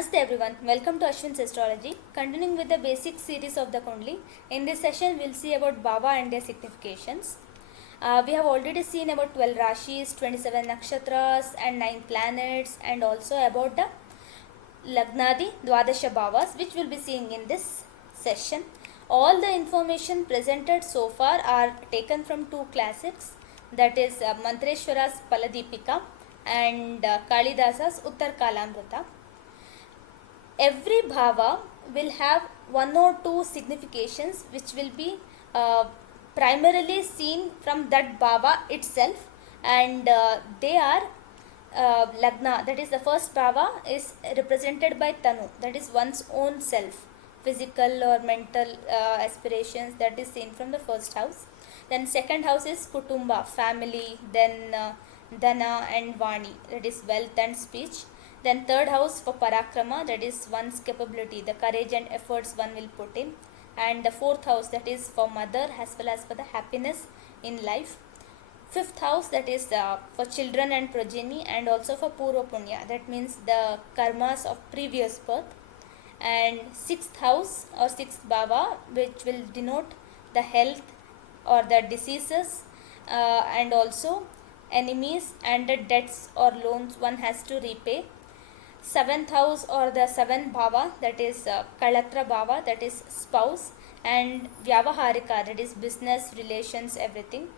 Namaste everyone, welcome to Ashwin's Astrology. Continuing with the basic series of the Kundli, in this session we will see about Bhava and their significations. We have already seen about 12 Rashis, 27 Nakshatras and 9 planets, and also about the Lagnadi Dwadasha Bhavas, which we will be seeing in this session. All the information presented so far are taken from two classics, that is Mantreshwara's Paladipika and Kalidasa's Uttar Kalamrita. Every bhava will have one or two significations which will be primarily seen from that bhava itself, and they are lagna, that is the first bhava is represented by tanu, that is one's own self, physical or mental aspirations, that is seen from the first house. Then second house is kutumba, family, then dana and vani, that is wealth and speech. Then third house for parakrama, that is one's capability, the courage and efforts one will put in. And the fourth house, that is for mother as well as for the happiness in life. Fifth house, that is for children and progeny, and also for purva punya, that means the karmas of previous birth. And sixth house or sixth bhava, which will denote the health or the diseases and also enemies and the debts or loans one has to repay. Seventh house or the seventh bhava, that is kalatra bhava, that is spouse, and vyavaharika, that is business, relations, everything.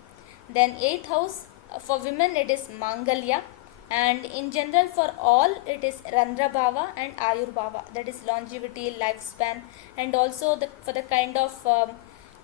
Then eighth house for women, it is mangalya, and in general for all it is randhra bhava and ayur bhava, that is longevity, lifespan, and also for the kind of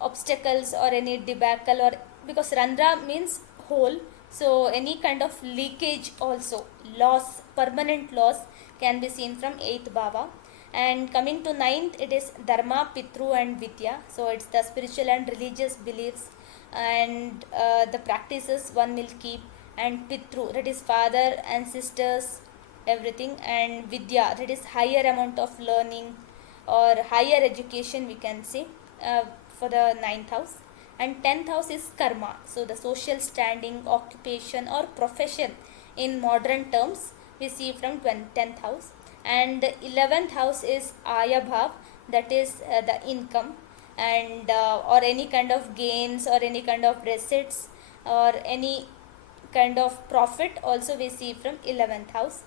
obstacles or any debacle, or because randhra means hole, so any kind of leakage also, loss, permanent loss can be seen from 8th bhava. And coming to 9th, it is dharma, pitru and vidya, so it's the spiritual and religious beliefs and the practices one will keep, and pitru, that is father, ancestors, everything, and vidya, that is higher amount of learning or higher education we can say for the 9th house. And 10th house is karma, so the social standing, occupation or profession in modern terms we see from 10th house. And 11th house is aya bhav, that is the income and or any kind of gains or any kind of receipts or any kind of profit also we see from 11th house.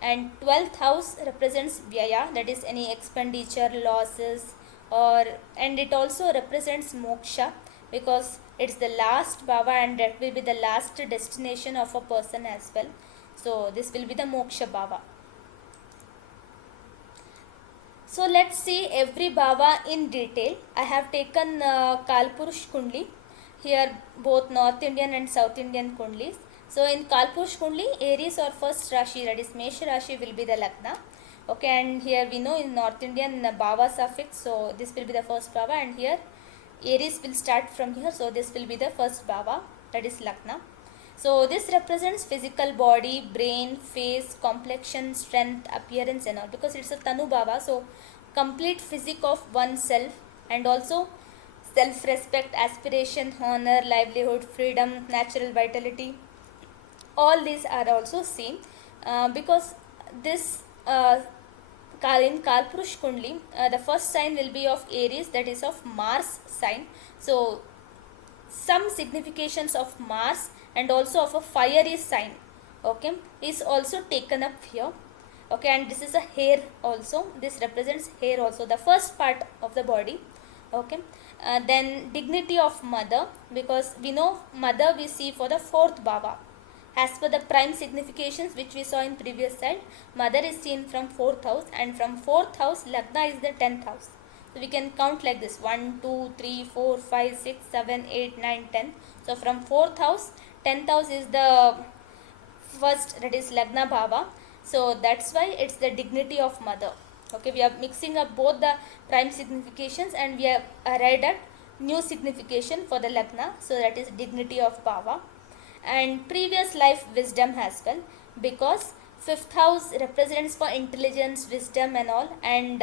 And 12th house represents vyaya, that is any expenditure, losses, or and it also represents moksha, because it's the last bhava and that will be the last destination of a person as well. So this will be the moksha bhava. So let's see every bhava in detail. I have taken Kalpurush Kundli. Here both North Indian and South Indian Kundlis. So in Kalpurush Kundli, Aries or first Rashi, that is Mesha Rashi, will be the Lagna. Okay, and here we know in North Indian Bhavas are fixed, so this will be the first bhava, and here Aries will start from here, so this will be the first bhava, that is Lagna. So this represents physical body, brain, face, complexion, strength, appearance and all, because it's a Tanu bhava, so complete physique of oneself and also self-respect, aspiration, honor, livelihood, freedom, natural vitality, all these are also seen because this in Kalpurush Kundli, the first sign will be of Aries, that is of Mars sign. So some significations of Mars and also of a fiery sign, okay, is also taken up here. Okay, and this is a hair also, this represents hair also, the first part of the body. Okay, then dignity of mother, because we know mother we see for the fourth bhava. As per the prime significations which we saw in previous slide, mother is seen from 4th house, and from 4th house Lagna is the 10th house. So we can count like this: 1, 2, 3, 4, 5, 6, 7, 8, 9, 10. So from 4th house, 10th house is the first, that is Lagna Bhava. So that's why it's the dignity of mother. Okay, we are mixing up both the prime significations and we have arrived at new signification for the Lagna. So that is dignity of Bhava. And previous life wisdom as well, because 5th house represents for intelligence, wisdom and all, and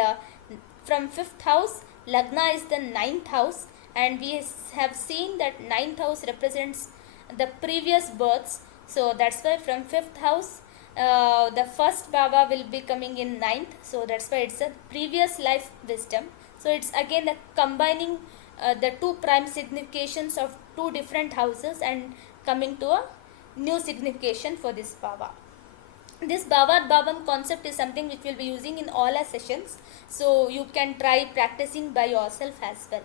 from 5th house Lagna is the 9th house, and we have seen that 9th house represents the previous births, so that's why from 5th house The first bhava will be coming in ninth, so that's why it's a previous life wisdom. So it's again the combining the two prime significations of two different houses and coming to a new signification for this bhava. This bhava bhavam concept is something which we'll be using in all our sessions, so you can try practicing by yourself as well.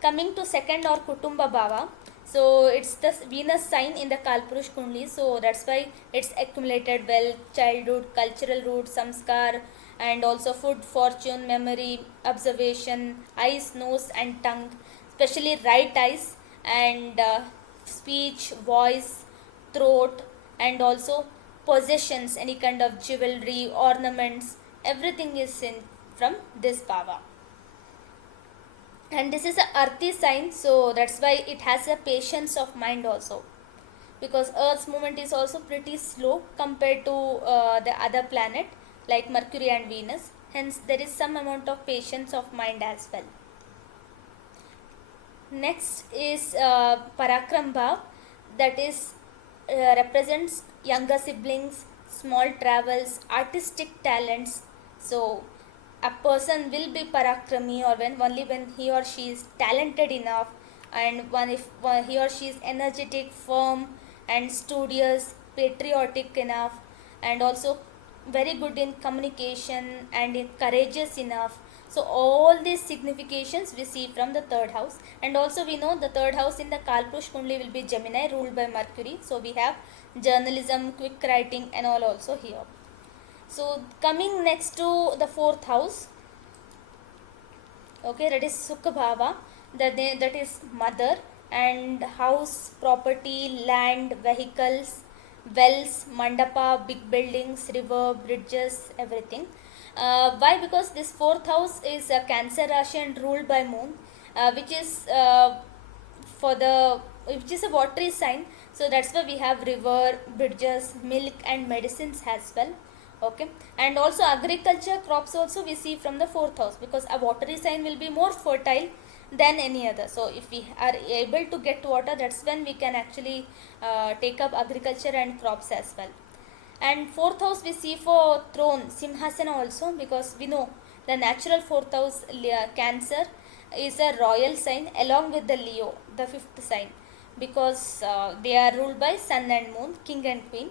Coming to second or Kutumba Bhava, so it's the Venus sign in the Kalpurush Kundli, so that's why it's accumulated wealth, childhood, cultural roots, samskar, and also food, fortune, memory, observation, eyes, nose, and tongue, especially right eyes, and speech, voice, throat, and also possessions, any kind of jewelry, ornaments, everything is in from this bhava. And this is a earthy sign, so that's why it has a patience of mind also, because earth's movement is also pretty slow compared to the other planet like Mercury and Venus, hence there is some amount of patience of mind as well. Next is Parakram Bhav, that is represents younger siblings, small travels, artistic talents. So a person will be parakrami or when only when he or she is talented enough, and when if he or she is energetic, firm, and studious, patriotic enough, and also very good in communication and courageous enough. So all these significations we see from the third house. And also we know the third house in the Kalpurush Kundli will be Gemini, ruled by Mercury. So we have journalism, quick writing and all also here. So coming next to the fourth house, okay, that is Sukha Bhava, that is mother, and house, property, land, vehicles, wells, mandapa, big buildings, river, bridges, everything. Why? Because this fourth house is a Cancer Rashi and ruled by moon, which is which is a watery sign. So that's why we have river, bridges, milk and medicines as well. Okay, and also agriculture, crops also we see from the fourth house, because a watery sign will be more fertile than any other. So if we are able to get water, that's when we can actually take up agriculture and crops as well. And fourth house we see for throne, simhasana also, because we know the natural fourth house Cancer is a royal sign along with the Leo, the fifth sign, because they are ruled by sun and moon, king and queen.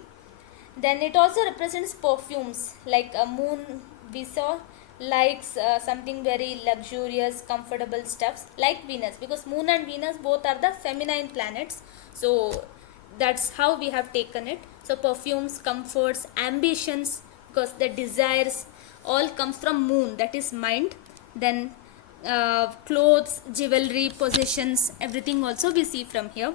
Then it also represents perfumes, like a moon we saw likes something very luxurious, comfortable stuffs like Venus, because moon and Venus both are the feminine planets. So that's how we have taken it. So perfumes, comforts, ambitions, because the desires all comes from moon, that is mind. Then clothes, jewelry, possessions, everything also we see from here.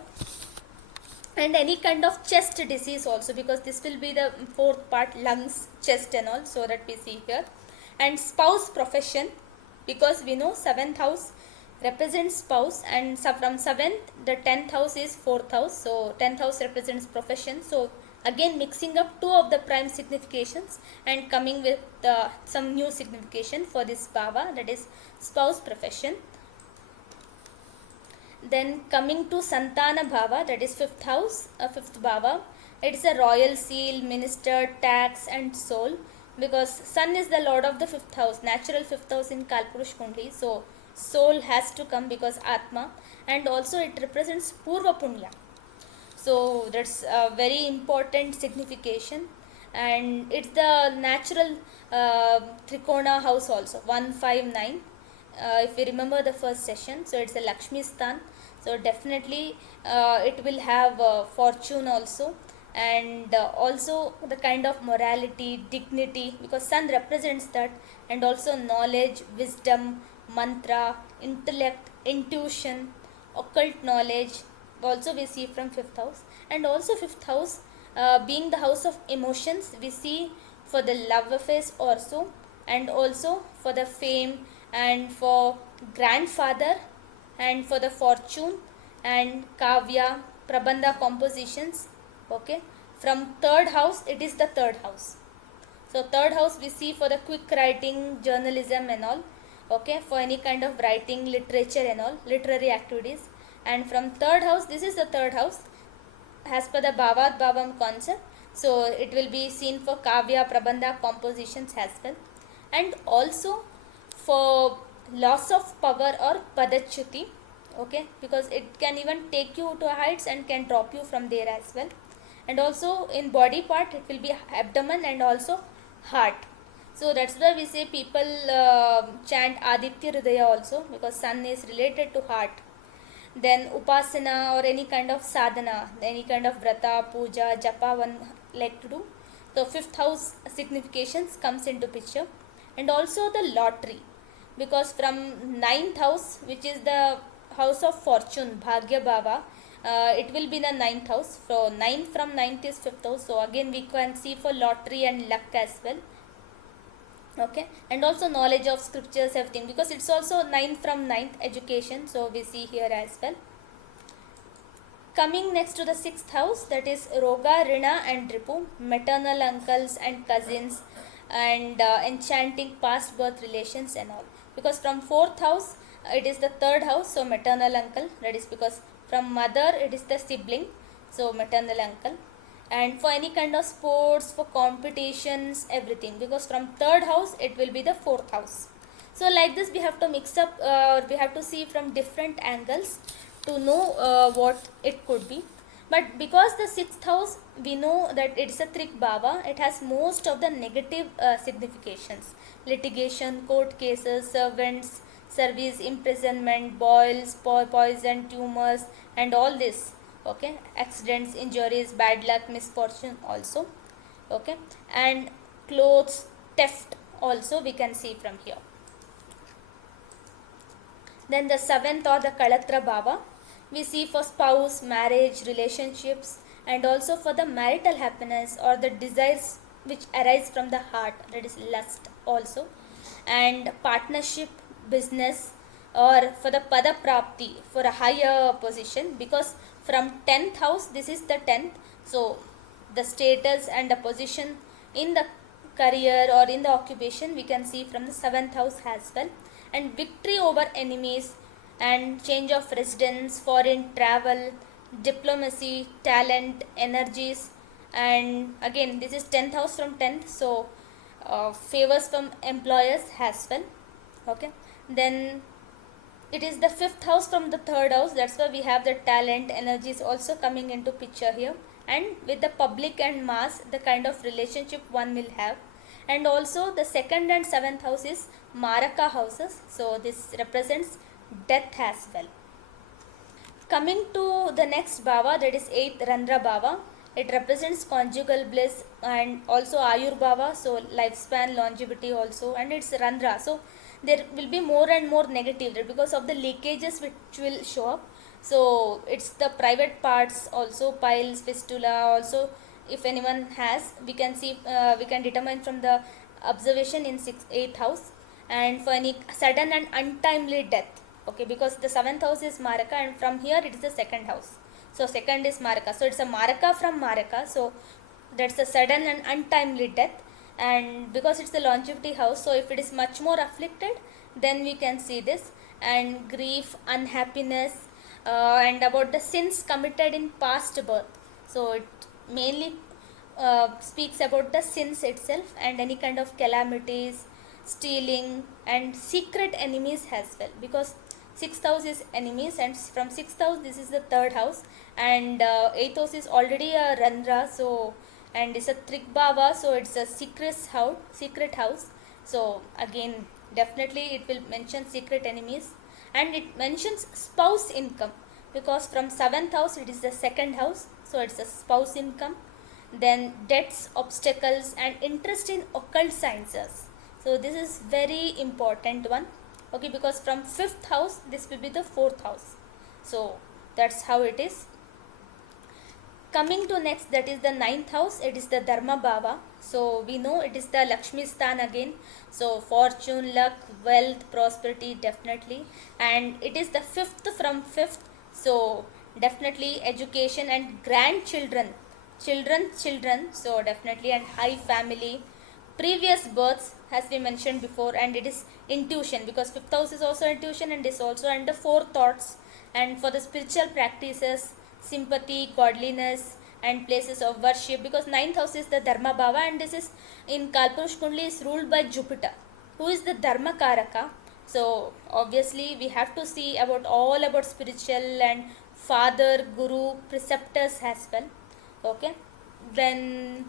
And any kind of chest disease also, because this will be the fourth part, lungs, chest and all, so that we see here. And spouse, profession, because we know seventh house represents spouse, and from seventh the 10th house is fourth house, so 10th house represents profession. So again mixing up two of the prime significations and coming with some new signification for this bhava, that is spouse, profession. Then coming to Santana Bhava, that is fifth house, fifth Bhava. It is a royal seal, minister, tax and soul, because Sun is the lord of the fifth house, natural fifth house in Kalpurush Kundli. So soul has to come, because Atma, and also it represents Purva Punya. So that's a very important signification, and it's the natural Trikona house also, 159. If we remember the first session, so it's a Lakshmi Sthan, so definitely it will have fortune also, and also the kind of morality, dignity, because Sun represents that, and also knowledge, wisdom, mantra, intellect, intuition, occult knowledge also we see from fifth house. And also fifth house being the house of emotions, we see for the love affairs also, and also for the fame, and for grandfather, and for the fortune, and kavya, prabandha compositions. Okay, from third house, it is the third house. So third house we see for the quick writing, journalism and all. Okay, for any kind of writing, literature and all, literary activities. And from third house, this is the third house, as per the Bhavat Bhavam concept, so it will be seen for Kavya, Prabandha compositions as well. And also for loss of power or Padachyuti, okay, because it can even take you to heights and can drop you from there as well. And also in body part, it will be abdomen and also heart. So that's why we say people chant Aditya Hridaya also, because sun is related to heart. Then upasana or any kind of sadhana, any kind of vrata, puja, japa one like to do. So fifth house significations comes into picture. And also the lottery, because from ninth house, which is the house of fortune, Bhagya Bhava, it will be the ninth house. So ninth from ninth is fifth house. So again we can see for lottery and luck as well. Okay, and also knowledge of scriptures, everything, because it's also ninth from ninth education. So we see here as well. Coming next to the sixth house, that is Roga, Rina and Ripu, maternal uncles and cousins, and enchanting past birth relations and all. Because from fourth house, it is the third house, so maternal uncle, that is because from mother it is the sibling, so maternal uncle. And for any kind of sports, for competitions, everything, because from third house it will be the fourth house. So like this we have to mix up, we have to see from different angles to know what it could be. But because the sixth house, we know that it is a Trik Bhava, it has most of the negative significations: litigation, court cases, servants, service, imprisonment, boils, poison, tumors, and all this. Okay, accidents, injuries, bad luck, misfortune also. Okay, and clothes, theft also we can see from here. Then the seventh or the Kalatra Bhava, we see for spouse, marriage, relationships, and also for the marital happiness or the desires which arise from the heart, that is lust also, and partnership, business, or for the Pada Prapti, for a higher position, because from 10th house, this is the 10th, so the status and the position in the career or in the occupation we can see from the 7th house as well. And victory over enemies and change of residence, foreign travel, diplomacy, talent, energies, and again this is 10th house from 10th, so favors from employers as well. Okay, then it is the fifth house from the third house, that's why we have the talent, energies also coming into picture here. And with the public and mass, the kind of relationship one will have. And also the second and seventh house is Maraka houses, so this represents death as well. Coming to the next Bhava, that is 8th Randhra Bhava, it represents conjugal bliss and also Ayur Bhava, so lifespan, longevity also, and it's Randhra, so there will be more and more negative because of the leakages which will show up. So it's the private parts also, piles, fistula also, if anyone has, we can see, we can determine from the observation in 8th house. And for any sudden and untimely death, okay, because the 7th house is Maraka and from here it is the second house, so second is Maraka, so it's a Maraka from Maraka, so that's a sudden and untimely death. And because it's the longevity house, so if it is much more afflicted, then we can see this. And grief, unhappiness, and about the sins committed in past birth, so it mainly speaks about the sins itself and any kind of calamities, stealing, and secret enemies as well, because 6th house is enemies, and from 6th house this is the third house, and 8th house is already a Randhra, so and it's a Trik Bhava, so it's a secret house, so again definitely it will mention secret enemies. And it mentions spouse income, because from 7th house it is the second house, so it's a spouse income. Then debts, obstacles, and interest in occult sciences, so this is very important one, okay, because from 5th house this will be the 4th house, so that's how it is. Coming to next, that is the 9th house, it is the Dharma Bhava, so we know it is the Lakshmi Sthan again, so fortune, luck, wealth, prosperity definitely. And it is the 5th from 5th, so definitely education and grandchildren, children, so definitely, and high family, previous births as we mentioned before, and it is intuition, because 5th house is also intuition and is also under 4 thoughts. And for the spiritual practices, sympathy, godliness, and places of worship, because ninth house is the Dharma Bhava, and this is in Kalpurush Kundli is ruled by Jupiter, who is the Dharma Karaka. So obviously we have to see about all about spiritual and father, guru, preceptors as well. Okay, then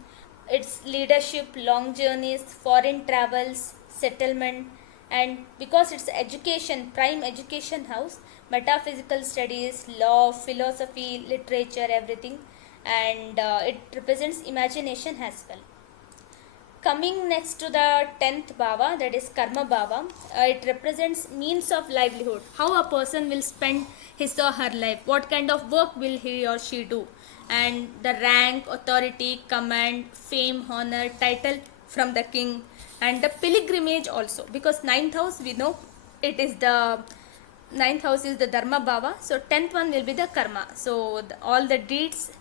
its leadership, long journeys, foreign travels, settlement, and because it's education, prime education house, metaphysical studies, law, philosophy, literature, everything, and it represents imagination as well. Coming next to the 10th bhava, that is Karma Bhava, it represents means of livelihood. How a person will spend his or her life, what kind of work will he or she do, and the rank, authority, command, fame, honor, title from the king, and the pilgrimage also. Because 9th house, we know it is the 9th house is the Dharma Bhava, so 10th one will be the Karma. So all the deeds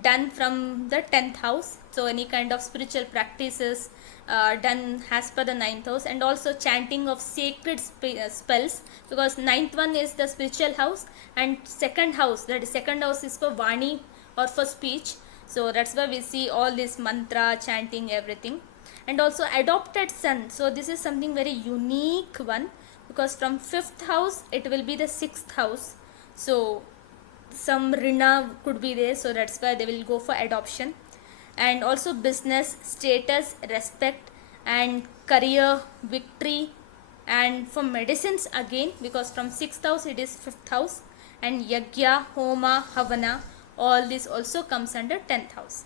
done from the 10th house, so any kind of spiritual practices done as per the 9th house, and also chanting of sacred spells, because 9th one is the spiritual house, and second house, that is second house, is for Vani or for speech, so that's why we see all this mantra chanting, everything. And also adopted son, so this is something very unique one, because from 5th house it will be the 6th house, so some rina could be there, so that's why they will go for adoption. And also business, status, respect, and career, victory, and for medicines again, because from 6th house it is 5th house, and yagya, homa, havana, all this also comes under 10th house.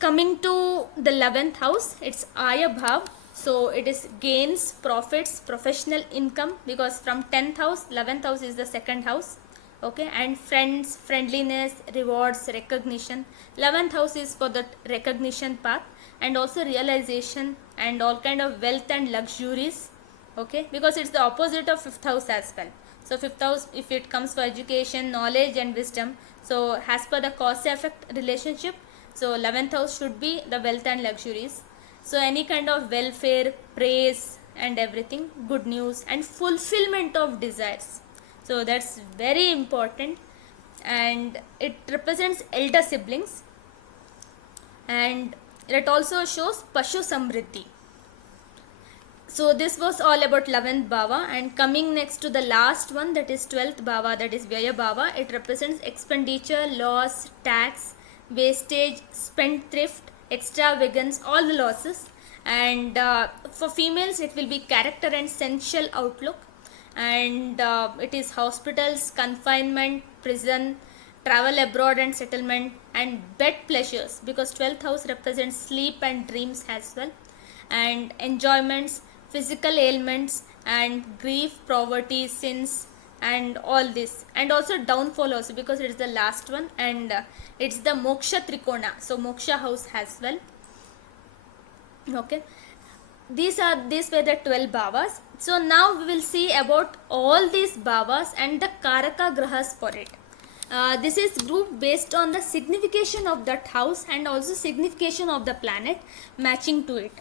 Coming to the 11th house, it's aya bhav, so it is gains, profits, professional income, because from 10th house 11th house is the second house. Okay, and friends, friendliness, rewards, recognition. 11th house is for the recognition path, and also realization and all kind of wealth and luxuries. Okay, because it's the opposite of 5th house as well. So 5th house, if it comes for education, knowledge, and wisdom, so as per the cause effect relationship, so 11th house should be the wealth and luxuries. So any kind of welfare, praise, and everything, good news, and fulfillment of desires. So that's very important, and it represents elder siblings, and it also shows Pashu Samriddhi. So this was all about 11th bhava, and coming next to the last one, that is 12th bhava, that is Vyaya bhava. It represents expenditure, loss, tax, wastage, spendthrift, extravagance, all the losses. And for females it will be character and sensual outlook, and it is hospitals, confinement, prison, travel abroad and settlement, and bed pleasures, because 12th house represents sleep and dreams as well, and enjoyments, physical ailments, and grief, poverty, sins, and all this, and also downfall also, because it is the last one, and it's the moksha trikona, so moksha house as well. Okay, these were the 12 bhavas. So now we will see about all these bhavas and the karaka grahas for it. This is grouped based on the signification of that house and also signification of the planet matching to it.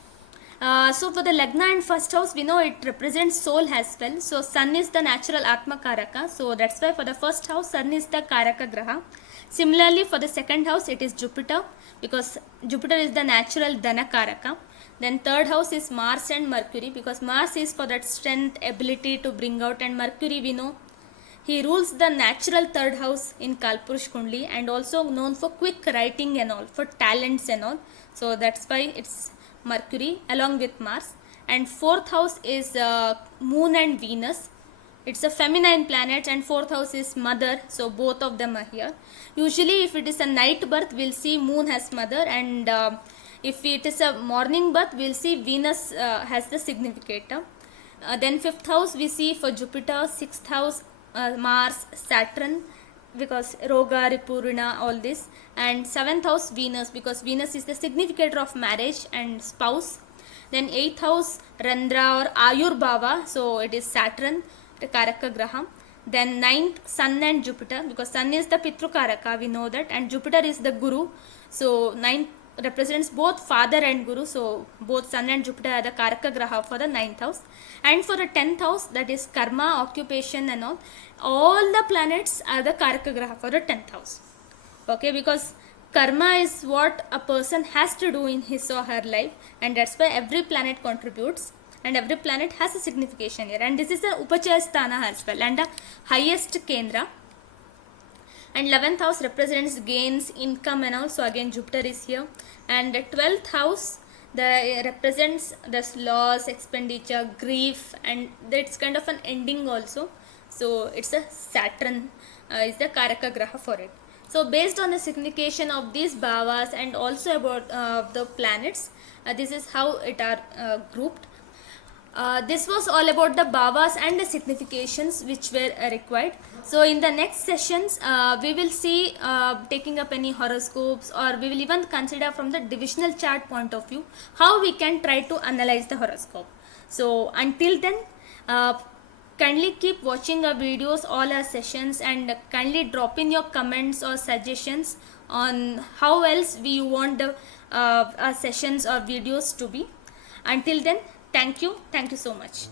So for the Lagna and first house, we know it represents soul as well. So sun is the natural Atma Karaka. So that's why for the first house, sun is the Karaka Graha. Similarly, for the second house, it is Jupiter, because Jupiter is the natural Dana Karaka. Then third house is Mars and Mercury, because Mars is for that strength, ability to bring out, and Mercury we know he rules the natural third house in Kalpurush Kundli, and also known for quick writing and all, for talents and all. So that's why it's Mercury along with Mars. And fourth house is Moon and Venus. It's a feminine planet, and fourth house is mother, so both of them are here. Usually if it is a night birth, we'll see Moon as mother, and if it is a morning birth, we'll see Venus has the significator. Then fifth house we see for Jupiter, sixth house Mars, Saturn, because Roga, Ripurina, all this, and seventh house Venus, because Venus is the significator of marriage and spouse. Then eighth house Randhra or Ayur Bhava, so it is Saturn, the Karaka Graha. Then ninth Sun and Jupiter, because Sun is the Pitru Karaka, we know that, and Jupiter is the Guru, so ninth represents both father and guru, so both sun and Jupiter are the Karaka Graha for the 9th house. And for the 10th house, that is karma, occupation and all the planets are the Karaka Graha for the 10th house. Okay, because karma is what a person has to do in his or her life, and that's why every planet contributes and every planet has a signification here. And this is the Upachaya Sthana as well, and the highest Kendra. And 11th house represents gains, income and all, so again Jupiter is here. And the 12th house represents this loss, expenditure, grief, and that's kind of an ending also, so it's a Saturn is the Karaka Graha for it. So based on the signification of these bhavas and also about the planets, this is how it are grouped. This was all about the bhavas and the significations which were required. So in the next sessions, we will see taking up any horoscopes, or we will even consider from the divisional chart point of view how we can try to analyze the horoscope. So until then, kindly keep watching our videos, all our sessions, and kindly drop in your comments or suggestions on how else we want the our sessions or videos to be. Until then, thank you so much.